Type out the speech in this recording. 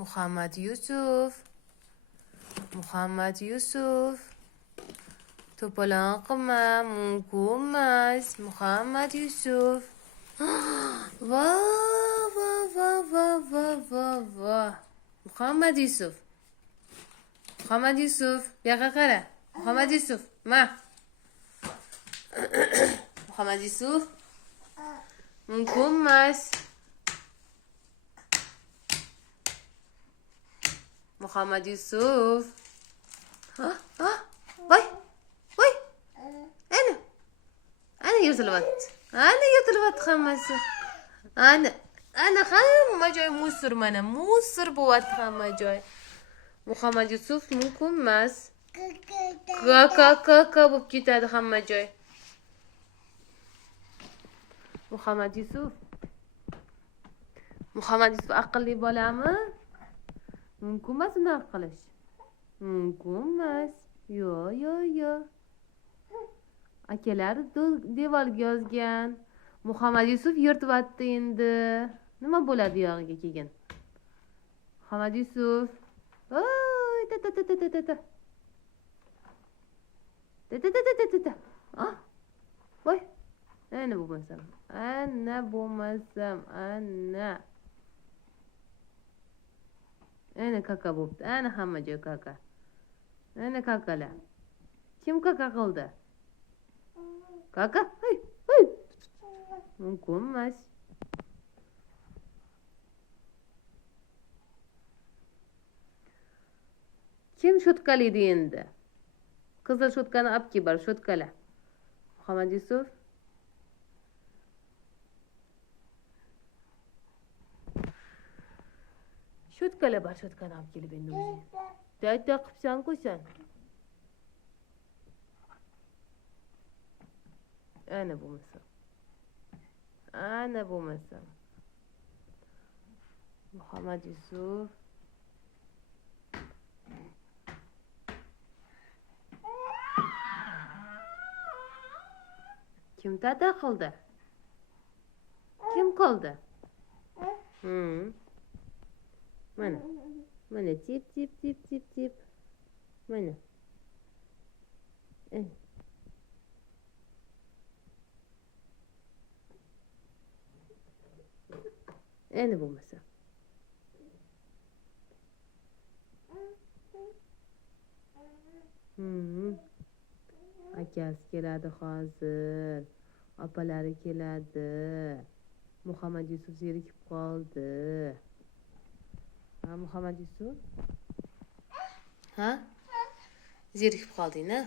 Muhammad Yusuf. Muhammad Yusuf. To'polon qilma, mumkin emas. Muhammad Yusuf. Va. Muhammad Yusuf. Muhammad Yusuf, bu yoqqa qara. Muhammad Yusuf, ma. Muhammad Yusuf. Mumkin emas. Muhammad Yusuf. Voy. Ana yirtilyapti. Ana yirtilyapti hammasi. Ana hamma joy musor mana. Musor bo'lyapti hamma joy. Muhammad Yusuf mumkin emas. Kaka bo'lib ketadi hamma joy. Muhammad Yusuf. Muhammad Yusuf aqlli bolami? Mumkin emas unaqa qilish. Mumkin emas. Yo. Akalari devorga yozgan. Muhammad Yusuf yirtyapti endi. Nima bo'ladi yog'iga kelgan? Muhammad Yusuf. Oy, ta. Voy. Ana bo'lmasam. Ana kaka bo'pti. Ana hamma joy kaka. Ana kakalar. Kim kaka qildi? Kaka? Hay. Mumkin emas. Kim shotkalaydi endi? Qizil shotkani olib kelib bar, shotkala. Muhammad Yusuf. Shotkala bar, shotkani olib kelib endi o'zi. Dayta qilibsan-ku sen. Ana bo'lmasam. Muhammad Yusuf. Kim tata qildi? Kim qildi? Mana tip. Mana. Endi bo'lmasa. Akasi keladi hozir. Opalari keladi. Muhammad Yusuf zerikib qoldi. Ha, Muhammad Yusuf? Ha? Zerikib qolding-a?